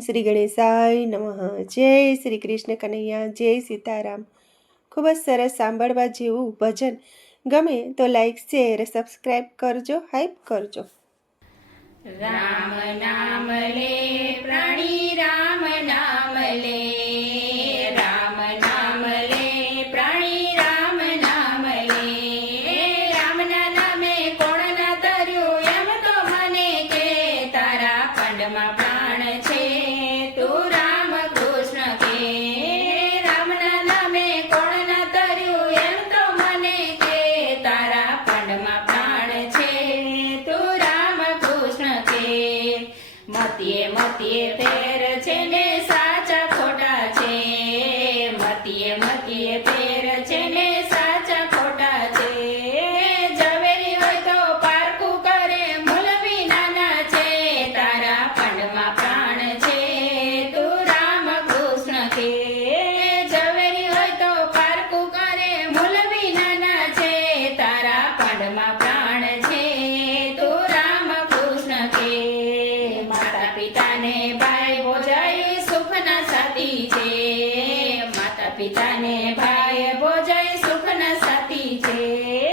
શ્રી ગણેશાય નમઃ. જય શ્રી કૃષ્ણ કનૈયા, જય સીતારામ. ખૂબ જ સરસ સાંભળવા જેવું ભજન. ગમે તો લાઈક, શેર, સબસ્ક્રાઈબ કરજો, હાઈપ કરજો. રામ નામ લે પ્રાણી રામ નામ લે, રામ નામ લે પ્રાણી રામ નામ લે. રામના નામે કોણ ના તર્યું એમ તો મને કે, તારા પંડમાં પ્રાણ છે તું રામ કૃષ્ણ કે. રામના નામે કોણ ના તર્યું એમ તો મને કે, તારા પંડમાં પ્રાણ છે તું રામ કૃષ્ણ કે. મતીએ મતીએ ફેર છે ને સાચા ખોટા છે, મતીએ મતીએ ફેર છે ને સાચા ખોટા છે. ઝવેરી હોય તો પારકું કરે, મૂલવી નાના છે, તારા પંડમાં પ્રાણ છે તું રામ કૃષ્ણ કે. ઝવેરી હોય તો પારકું કરે, મૂલવી નાના છે, તારા પંડમાં પ્રાણ છે તું રામ કૃષ્ણ કે. માતા પિતાને ભાઈ ભોજાઈ સુખના સાથી છે, માતા પિતાને ભાઈ ભોજાઈ સુખના સાથી છે.